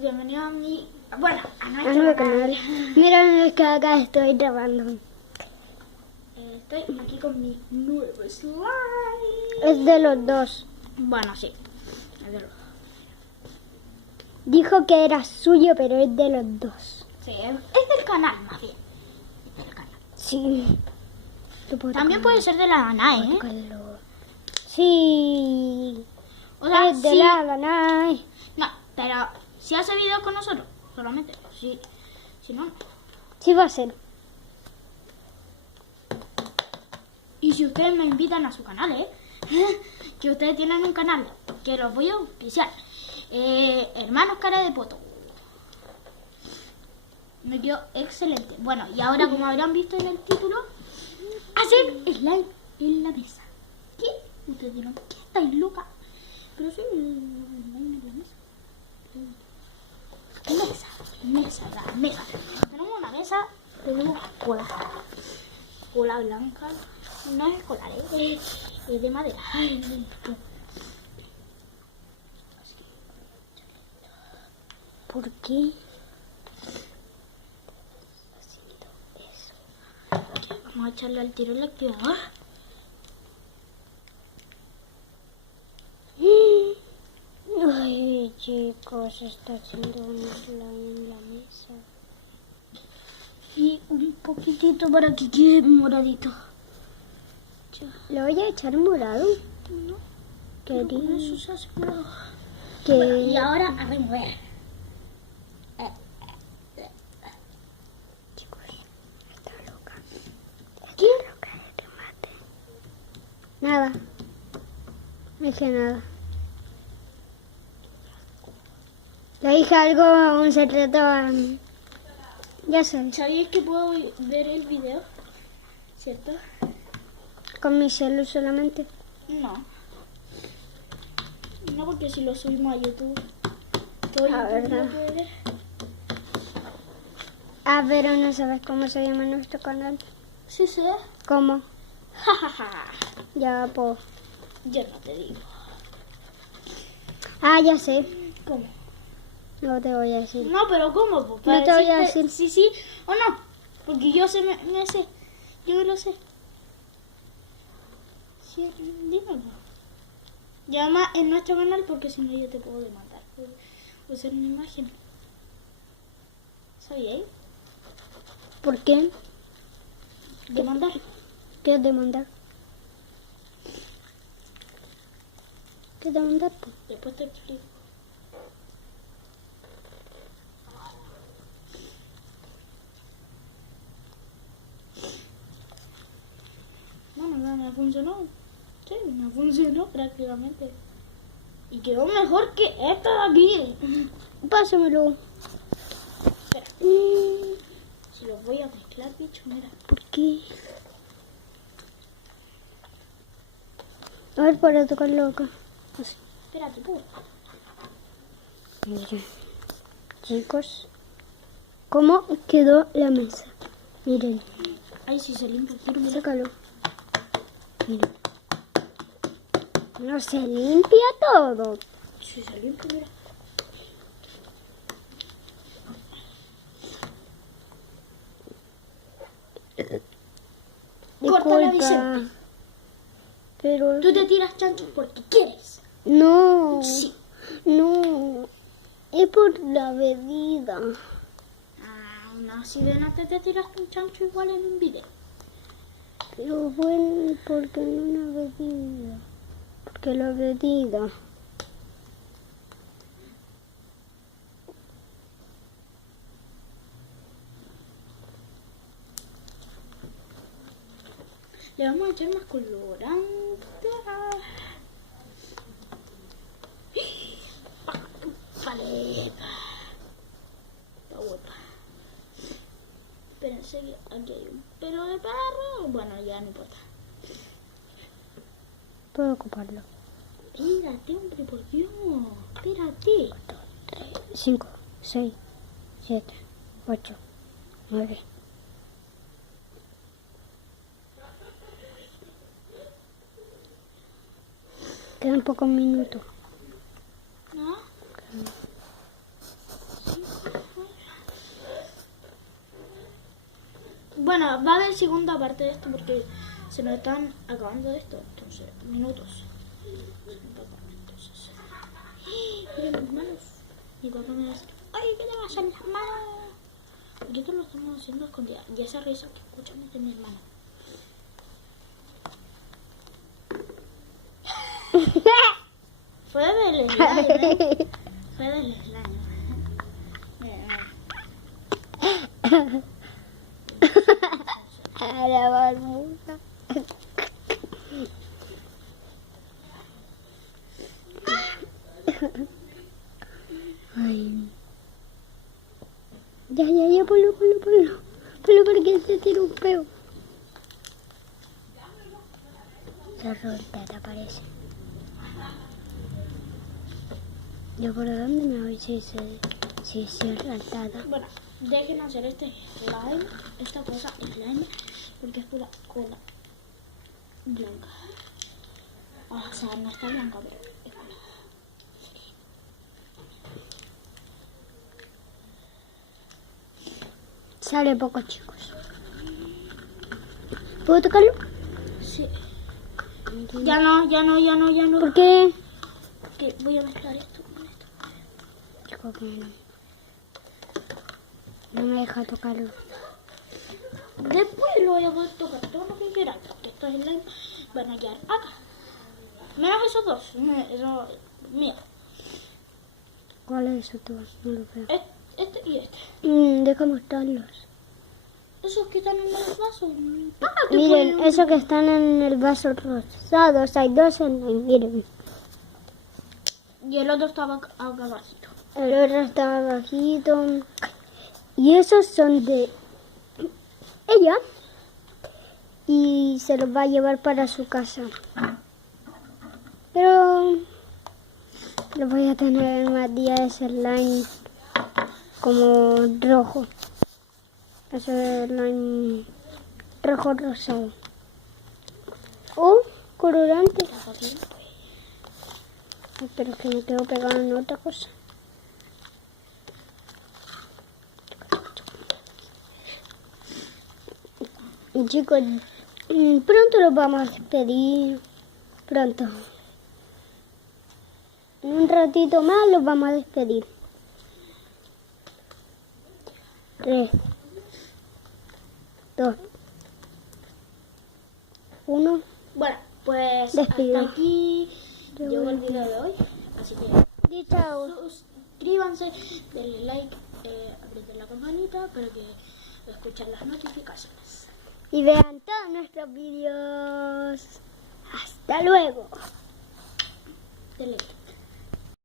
bienvenidos a mi... Bueno, a nuestro nuestro canal. canal. Mira que acá estoy grabando. Estoy aquí con mi nuevo slime. Es de los dos. Bueno, sí. Es de los... Dijo que era suyo, pero es de los dos. Sí, es del canal, más bien. Es del canal. Sí. También puede ser de la Danae, ¿eh? Tocarlo. Sí. O sea, Es de sí. la Danae. No, pero si hace videos con nosotros, solamente. Si no, no. Sí va a ser. Y si ustedes me invitan a su canal, que ustedes tienen un canal, que los voy a auspiciar. Hermanos Cara de Poto. Me quedó excelente. Bueno, y ahora, como habrán visto en el título, hacer slime en la mesa. ¿Qué? Ustedes dirán, ¿qué estáis loca? Pero sí, slime en la mesa. Mesa. Tenemos una mesa, tenemos cola blanca. No es escolar, es de madera. Ay, no. ¿Por qué? Vamos a echarle al tiro el activador. Ay, chicos, está haciendo un slime en la mesa. Y un poquitito para que quede moradito. ¿Le voy a echar morado? No, ¿Qué con eso se hace morado. ¿Qué? Bueno, y ahora a remover. Chicos, está loca. ¿Qué? Loca de tomate. Nada. No hice nada. Le dije algo, un secreto a... Ya sé, ¿Sabías que puedo ver el video? ¿Cierto? con mi celu solamente. No. No, porque si lo subimos a YouTube, todo Ah, YouTube ¿verdad? lo puede ver. Ah, pero no sabes cómo se llama nuestro canal. Sí, sí. ¿Cómo? Jajaja. Ya, pues. Yo no te digo. Ah, ya sé. ¿Cómo? No te voy a decir. No, pero ¿cómo? Pues, No te voy a decirte decir. sí o no. Porque yo me sé. Yo me lo sé. Sí, dímelo. Llama en nuestro canal porque si no yo te puedo demandar por usar una imagen. ¿Sabías? ¿Por qué? Demandar. ¿Qué es demandar? ¿Qué es demandar? Pues? Después te explico. Bueno, me funcionó. Sí, me funcionó prácticamente. Y quedó mejor que esta de aquí. Pásamelo. Espera. Se los voy a mezclar, bicho, mira. ¿Por qué? A ver, para tocarlo acá. Así. Espérate, pues. Miren, chicos, ¿cómo quedó la mesa? Miren, Ay, si se limpia el tiro, mira. sácalo. Miren. No se limpia todo. Si se limpia, mira. Córtala, Vicente. Disculpa. Pero Tú te tiras chancho porque quieres. no, Sí. no, es por la bebida. Ah, no, si ven antes te tiraste un chancho igual en un video. Pero bueno, porque no una bebida. Porque la bebida. Le vamos a echar más colorante. Paleta. Está guapa. Espérense que aquí hay un pelo de perro. Bueno, ya no importa. Puedo ocuparlo. Espérate, hombre, por Dios. Espérate. 5, 6, 7, 8, 9. Quedan pocos minutos. ¿No? Bueno, va a haber segunda parte de esto porque se nos están acabando esto. Entonces, minutos. Entonces, miren mis manos. Mi papá me va a decir, ¡ay, qué te vas en las manos! Porque esto lo estamos haciendo escondida. Y esa risa que escuchan es de mi hermano. Fue del slime, Fue del slime. A la barbuda. Ay. Ya, ponlo. Ponlo porque se tira un peo. Se te aparece. Yo por dónde me voy si cierra el tata. Bueno, dejen hacer este slime, esta cosa slime, porque es pura cola blanca. O sea, no está blanca, pero es cola. Sale poco, chicos. ¿Puedo tocarlo? Sí. Ya no. ¿Por qué? Porque voy a mezclar esto con esto. Chico, que no. No me deja tocarlo. Después lo voy a poder tocar todo lo que quieran, porque estos slime van a quedar acá. Menos esos dos, eso mío. ¿Cuál es eso tú? No lo veo. Este y este. Deja mostrarlos. Esos que están en los vasos. Miren, esos que están en el vaso rosados, hay dos en el, miren. Y el otro estaba acá abajito. El otro está bajito. Y esos son de ella. Y se los va a llevar para su casa. Pero los voy a tener más días de slime como rojo. Ese slime rojo rosado. O colorante. Pero que me quedo pegado en otra cosa. Y chicos, pronto los vamos a despedir. Pronto. En un ratito más los vamos a despedir. 3, 2, 1. Bueno, pues Despido. hasta aquí llegó el video de hoy. Así que Chao. suscríbanse, denle like, aprieten la campanita para que escuchen las notificaciones. Y vean todos nuestros videos. Hasta luego. Denle like.